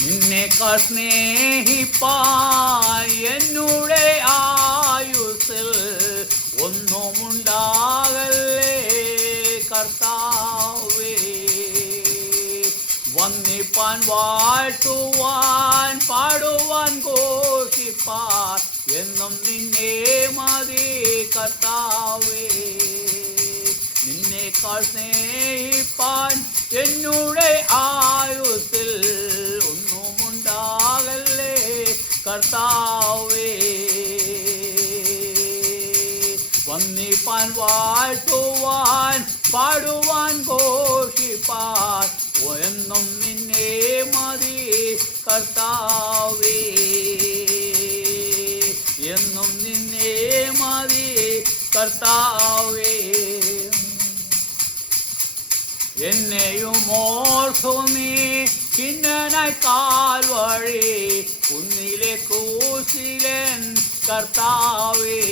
നിന്നേക്കാൾ സ്നേഹിപ്പാൻ എന്നുടെ ആയുസ്സിൽ ഒന്നുമുണ്ടാകല്ലേ കർത്താവേ. വന്ദിപ്പാൻ വാഴ്ത്തുവാൻ പാടുവാൻ ഘോഷിപ്പാൻ എന്നും നിന്നെ മതി കർത്താവേ. നിന്നേക്കാൾ സ്നേഹിപ്പാൻ എന്നുടെ ആയുസ്സിൽ ഒന്നുമുണ്ടാകല്ലേ കർത്താവേ. വന്ദിപ്പാൻ വാഴ്ത്തുവാൻ പാടുവാൻ ഘോഷിപ്പാൻ എന്നും നിന്നെ മതി കർത്താവേ. എന്നും നിന്നെ മതി കർത്താവേ. എന്നെയും ഓർത്തു നീ കിന്നനായി കാൽവഴി കുന്നിലെ ക്രൂശിലൻ കർത്താവേ.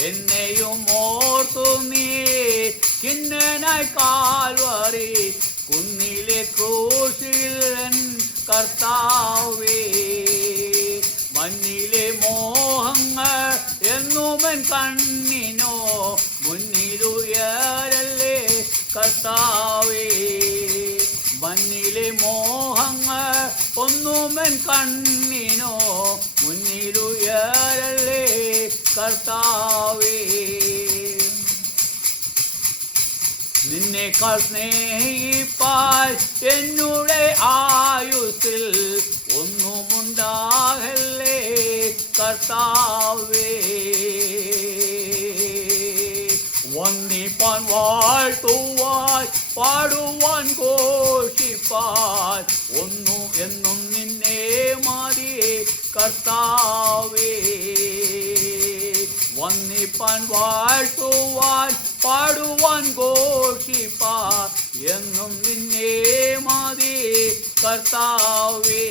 എന്നെയും ഓർത്തു നീ കിന്നനായി കാൽവഴി കുന്നിലെ ക്രൂശിലൻ കർത്താവേ. മഞ്ഞിലെ മോഹങ്ങൾ എന്നുമൻ കണ്ണിനോ മുന്നിലുയരല്ലേ കർത്താവേ. മഞ്ഞിലെ മോഹങ്ങൾ ഒന്നുമൻ കണ്ണിനോ മുന്നിലുയരല്ലേ കർത്താവേ. നിന്നേക്കാൾ സ്നേഹിപ്പാൻ എന്നുടെ ആയുസ്സിൽ ഒന്നുമുണ്ടാകല്ലേ കർത്താവേ. വന്ദിപ്പാൻ വാഴ്ത്തുവാൻ പാടുവാൻ ഘോഷിപ്പാൻ ഒന്നു എന്നും നിന്നെ മതി കർത്താവേ. വന്ദിപ്പാൻ വാഴ്ത്തുവാൻ പാടുവാൻ ഘോഷിപ്പാൻ എന്നും നിന്നെ മതി കർത്താവേ.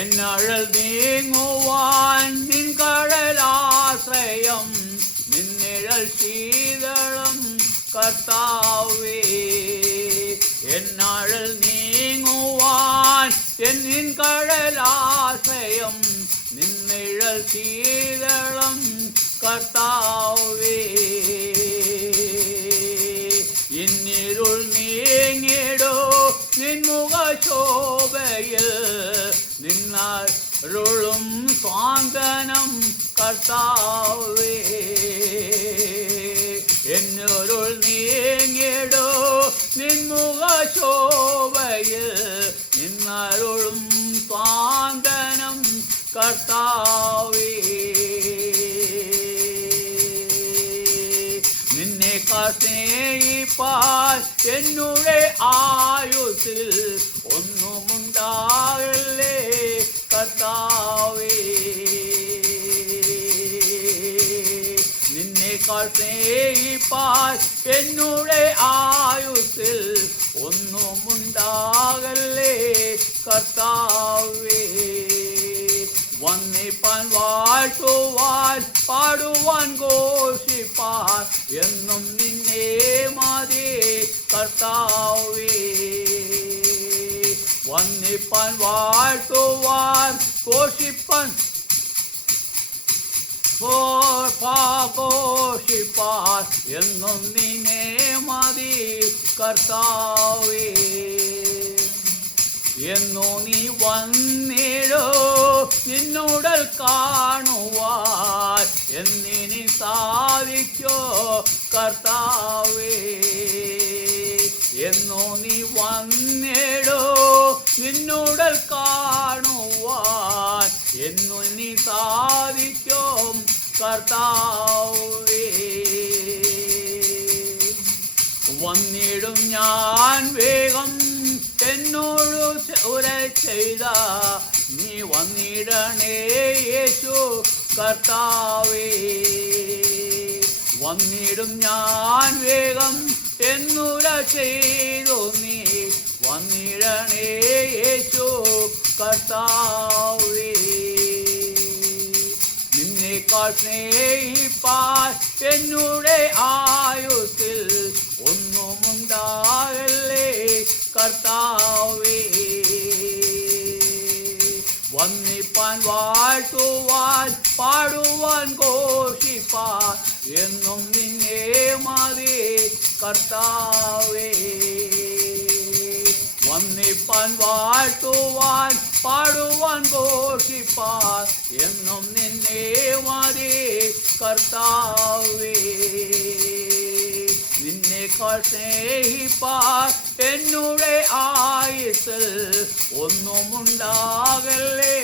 എന്നഴൽ നീങ്ങുവാൻ നിൻ കടലാശ്രയം നിന്നിഴൽ ശീതളം കർത്താവേ. എന്നഴൽ നീങ്ങുവാൻ നിൻ കടലാശ്രയം നിന്നിഴൽ ശീതളം കർത്താവേ. ഇന്നിരുൾ നീങ്ങിടോ നിൻമുഖശോഭയിൽ നിന്നരുളും സ്വാന്തനം കർത്താവേ. എന്നരുൾ നീങ്ങിടോ നിൻമുഖശോഭയിൽ നിന്നരുളും സ്വാന്തനം കർത്താവേ. നിന്നേക്കാൾ സ്നേഹിപ്പാൻ എന്നുടെ ആയുസ്സിൽ ഒന്നുമുണ്ടാകല്ലേ കർത്താവേ. നിന്നേക്കാൾ സ്നേഹിപ്പാൻ എന്നുടെ ആയുസ്സിൽ ഒന്നുമുണ്ടാകല്ലേ കർത്താവേ. വന്ദിപ്പാൻ വാഴ്ത്തുവാൻ പാടുവാൻ ഘോഷിപ്പാൻ എന്നും നിന്നെ മതി കർത്താവേ. വന്ദിപ്പാൻ വാഴ്ത്തുവാൻ ഘോഷിപ്പാൻ ഘോഷിപ്പാൻ എന്നും നിന്നെ മതി കർത്താവേ. എന്നു നീ വന്നിടോ നിന്നുടൽ കാണുവാൻ എന്നിനി സാധിക്കോ കർത്താവേ. എന്നു നീ വന്നിടോ നിന്നുടൽ കാണുവാൻ എന്നു നീ സാധിക്കും കർത്താവേ. വന്നിടും ഞാൻ വേഗം എന്നോട് ഉര ചെയ്ത നീ വന്നിടണേ യേശു കർത്താവേ. വന്നിടും ഞാൻ വേഗം എന്നുര ചെയ്തു നീ വന്നിടണേ യേശു കർത്താവേ. നിന്നേക്കാൾ സ്നേഹിപ്പാൻ എന്നുടെ ആയുസ്സിൽ ഒന്നുമുണ്ട വാഴ്ത്തുവാൻ പാടുവാൻ ഘോഷിപ്പാൻ എന്നും നിന്നെ മതി കർത്താവേ. വന്ദിപ്പാൻ വാഴ്ത്തുവാൻ പാടുവാൻ ഘോഷിപ്പാൻ എന്നും നിന്നെ മതി കർത്താവേ. നിന്നെക്കാൾ സ്നേഹിപ്പാൻ എന്നുടെ ആയുസ്സിൽ ഒന്നുമുണ്ടാകല്ലേ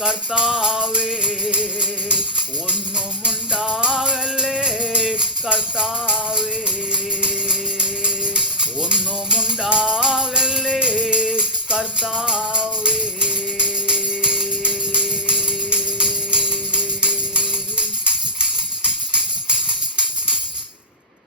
കർത്താവേ, ഒന്നുമുണ്ടാകല്ലേ കർത്താവേ, ഒന്നുമുണ്ടാകല്ലേ കർത്താവേ.